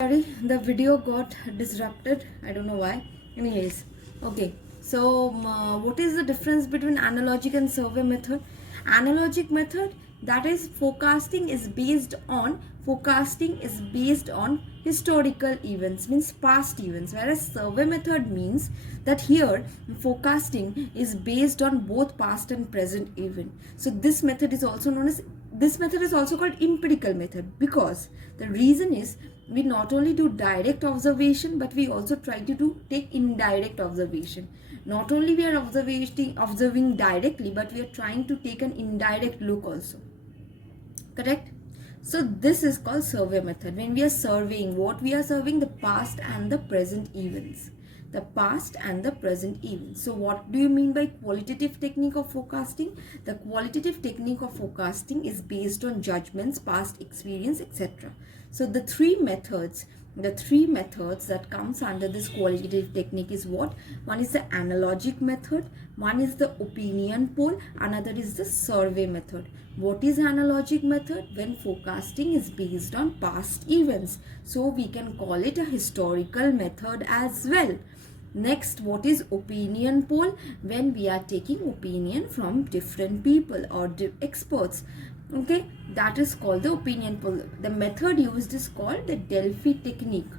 Sorry, the video got disrupted. I don't know why. Anyways, okay. So, what is the difference between analogic and survey method? Analogic method, that is forecasting is based on historical events, means past events, whereas survey method means that here forecasting is based on both past and present event. So this method is also called empirical method, because the reason is we not only do direct observation, but we also try to take indirect observation. Not only we are observing directly, but we are trying to take an indirect look also. Correct? So this is called survey method. When we are surveying, what we are surveying? The past and the present events. The past and the present events. So what do you mean by qualitative technique of forecasting? The qualitative technique of forecasting is based on judgments, past experience, etc. So the three methods that comes under this qualitative technique is what? One is the analogic method, one is the opinion poll, another is the survey method. What is analogic method? When forecasting is based on past events, so we can call it a historical method as well. Next, what is opinion poll? When we are taking opinion from different people or experts. Okay, that is called the opinion poll. The method used is called the Delphi technique.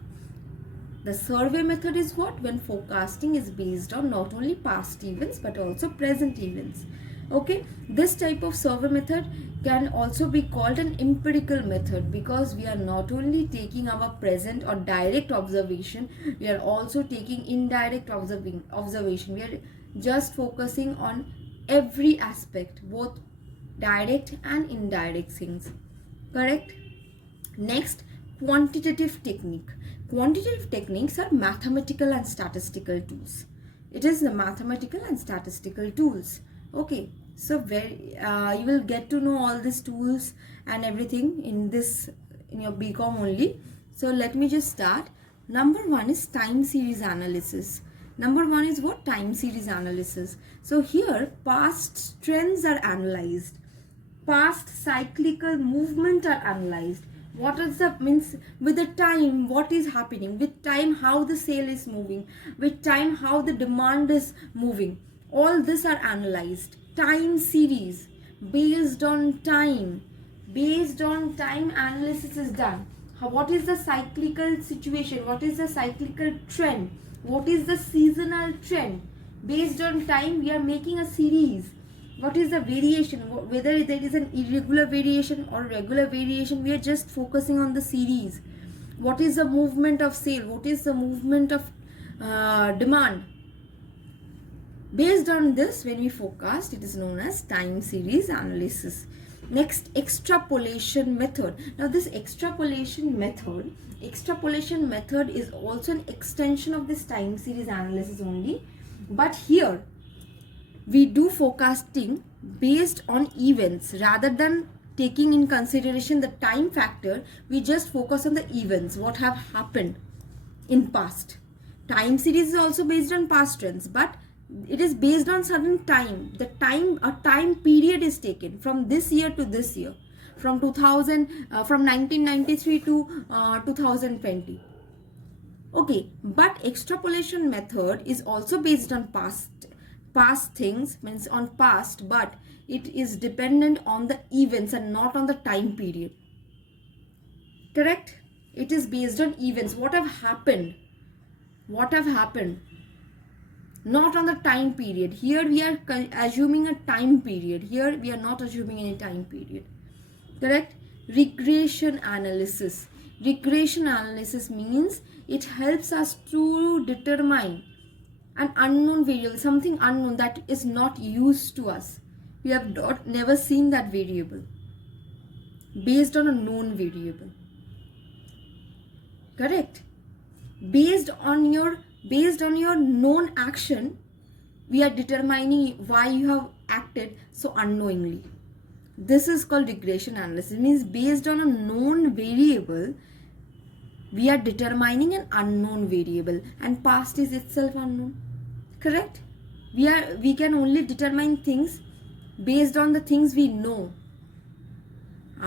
The survey method is what? When forecasting is based on not only past events but also present events. Okay, this type of survey method can also be called an empirical method, because we are not only taking our present or direct observation, we are also taking indirect observation. We are just focusing on every aspect, both direct and indirect things. Correct? Next, quantitative technique. Quantitative techniques are mathematical and statistical tools. It is the mathematical and statistical tools. Okay, so you will get to know all these tools and everything in your BCom only. So let me just start. Number one is time series analysis. Number one is what? Time series analysis. So here past trends are analyzed. Past cyclical movement are analyzed. What is the means? With the time, what is happening? With time, how the sale is moving? With time, how the demand is moving? All this are analyzed. Time series, based on time analysis is done. What is the cyclical situation? What is the cyclical trend? What is the seasonal trend? Based on time, we are making a series. What is the variation? Whether there is an irregular variation or regular variation, we are just focusing on the series. What is the movement of sale? What is the movement of demand? Based on this, when we forecast, it is known as time series analysis. Next, extrapolation method. Now this extrapolation method is also an extension of this time series analysis only, but here we do forecasting based on events rather than taking in consideration the time factor. We just focus on the events, what have happened in past. Time series is also based on past trends, but it is based on certain time. A time period is taken from this year to this year, from 1993 to 2020. Okay, but extrapolation method is also based on past things, means on past, but it is dependent on the events and not on the time period. Correct? It is based on events, what have happened, not on the time period. Here we are assuming a time period. Here we are not assuming any time period. Correct? Regression analysis means it helps us to determine an unknown variable, something unknown that is not used to us. We have never seen that variable, based on a known variable. Correct? Based on your known action, we are determining why you have acted so unknowingly. This is called regression analysis. It means based on a known variable, we are determining an unknown variable, and past is itself unknown. Correct? We can only determine things based on the things we know.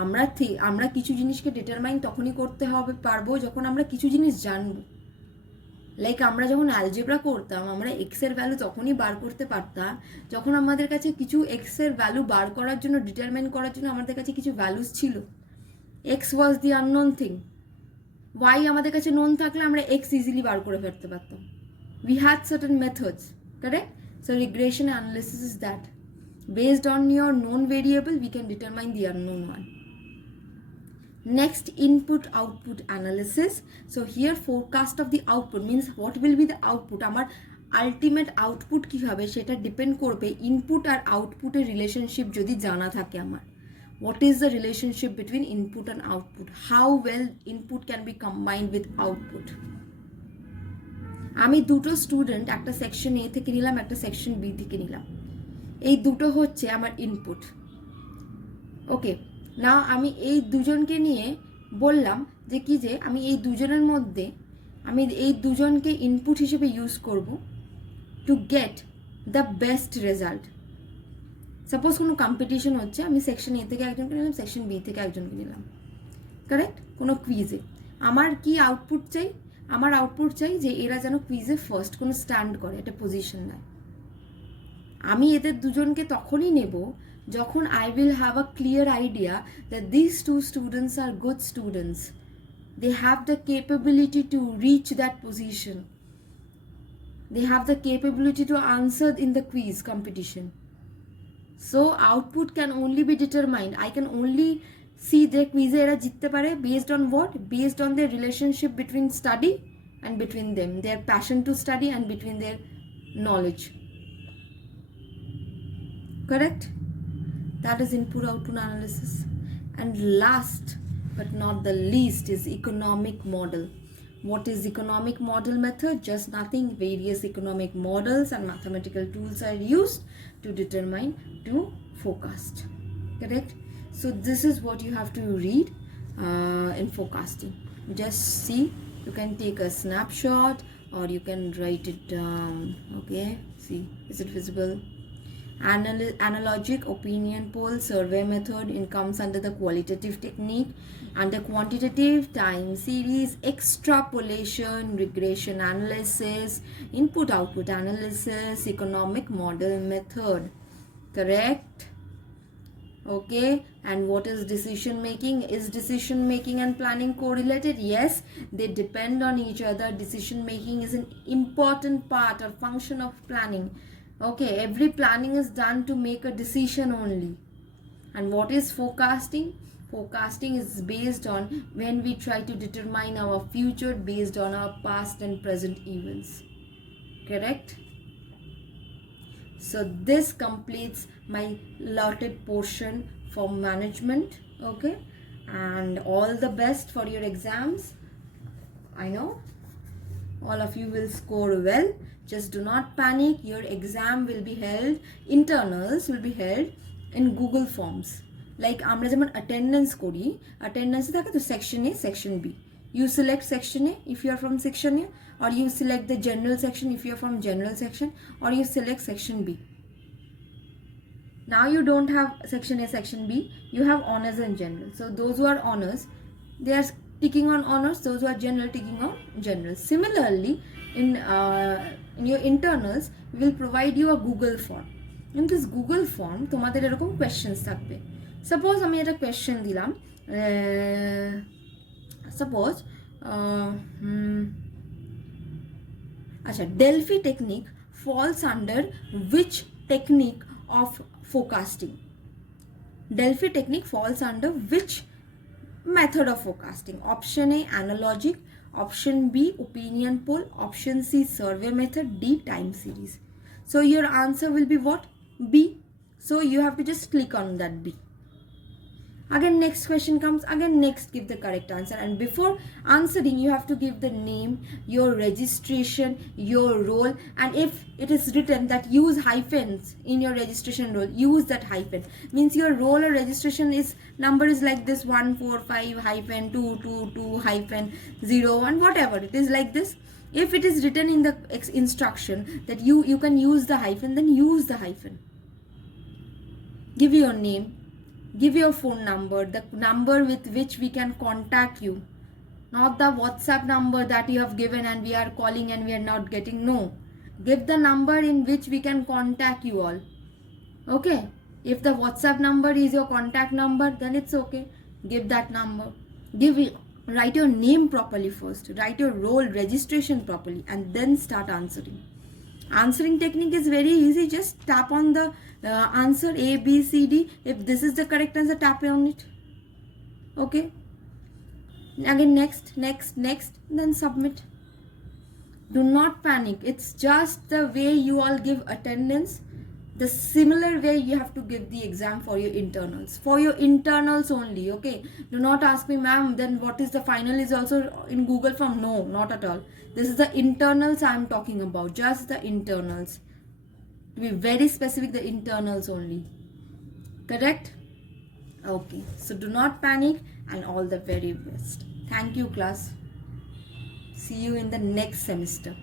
আমরা কিছু জিনিসকে determine তখনই করতে হবে পারবো যখন আমরা কিছু জিনিস জানবো। লাইক আমরা যখন অ্যালজেব্রা করতাম, আমরা এক্সের ভ্যালু তখনই বার করতে পারতাম যখন আমাদের কাছে কিছু এক্সের ভ্যালু বার করার জন্য, ডিটারমাইন করার জন্য আমাদের কাছে কিছু ভ্যালুস ছিল। X was the unknown thing, y আমাদের কাছে নোন থাকলে আমরা এক্স ইজিলি বার করে ফেলতে পারতাম। We had certain methods, correct? So regression analysis is that. Based on your known variable, we can determine the unknown one. Next, input-output analysis. So here forecast of the output means what will be the output. আমার ultimate output কি হবে সেটা depend করবে input আর output এর relationship যদি জানা থাকে আমার। What is the relationship between input and output? How well input can be combined with output? আমি দুটো স্টুডেন্ট একটা সেকশন এ থেকে নিলাম, একটা সেকশন বি থেকে নিলাম, এই দুটো হচ্ছে আমার ইনপুট। ওকে, না আমি এই দুজনকে নিয়ে বললাম যে কি যে আমি এই দুজনের মধ্যে আমি এই দুজনকে ইনপুট হিসেবে ইউজ করব to get the best result. Suppose কোনো কম্পিটিশন হচ্ছে, আমি সেকশন এ থেকে একজনকে নিলাম, সেকশন বি থেকে একজনকে নিলাম, কারেক্ট? কোনো কুইজে আমার কি আউটপুট চাই? আমার আউটপুট চাই যে এরা যেন কুইজে ফার্স্ট কোনো স্ট্যান্ড করে, একটা পজিশন নেয়। আমি এদের দুজনকে তখনই নেব যখন I will have a clear idea that this two students are good students, they have the capability to reach that position, they have the capability to answer in the quiz competition. So output can only be determined, I can only see their quiz এরা জিততে পারে based on what? Based on their relationship between study and between them, their passion to study and between their knowledge. Correct? That is input output analysis. And last but not the least is economic model. What is economic model method? Just nothing. Various economic models and mathematical tools are used to determine, to forecast. Correct? So this is what you have to read in forecasting. Just see, you can take a snapshot or you can write it down. Okay, see, is it visible? Analogic, opinion poll, survey method comes under the qualitative technique. Under quantitative, time series, extrapolation, regression analysis, input output analysis, economic model method. Correct? Okay, and what is decision making? Is decision making and planning correlated? Yes, they depend on each other. Decision making is an important part or function of planning. Okay, every planning is done to make a decision only. And what is forecasting? Forecasting is based on when we try to determine our future based on our past and present events. Correct? So this completes my allotted portion for management. Okay, and all the best for your exams. I know all of you will score well. Just do not panic. Your exam will be held, internals will be held in Google Forms. Like আমরা যেমন attendance করি, attendance থাকে তো section A, section B. You select section A if you are from section A, or you select the general section if you are from general section, or you select section B. Now you don't have section A, section B, you have honors and general. So those who are honors, they are ticking on honors, those who are general ticking on general. Similarly, in your internals, we will provide you a Google form. In this Google form, তোমাদের এরকম questions থাকবে. Suppose আমি একটা question দিলাম, suppose আচ্ছা, Delphi technique falls under which technique of forecasting? Delphi technique falls under which method of forecasting? Option A, analogic. Option B, opinion poll. Option C, survey method. D, time series. So your answer will be what? B. So you have to just click on that B. Again, next question comes. Again, next give the correct answer. And before answering, you have to give the name, your registration, your role. And if it is written that use hyphens in your registration role, use that hyphen. Means your role or registration is number is like this 145 hyphen 222 hyphen 0 and whatever. It is like this. If it is written in the instruction that you can use the hyphen, then use the hyphen. Give your name, Give your phone number, the number with which we can contact you, not the WhatsApp number that you have given and we are calling and we are not getting. No, give the number in which we can contact you all. Okay, if the WhatsApp number is your contact number, then it's okay, give that number. Write your name properly first, write your role registration properly, and then start answering. Answering technique is very easy. Just tap on the answer A, B, C, D. If this is the correct answer, tap on it. Okay. Again, next, then submit. Do not panic. It's just the way you all give attendance. The similar way you have to give the exam for your internals. For your internals only, okay? Do not ask me, ma'am, then what is the final is also in Google Form? No, not at all. This is the internals I am talking about. Just the internals. To be very specific, the internals only. Correct? Okay. So do not panic and all the very best. Thank you, class. See you in the next semester.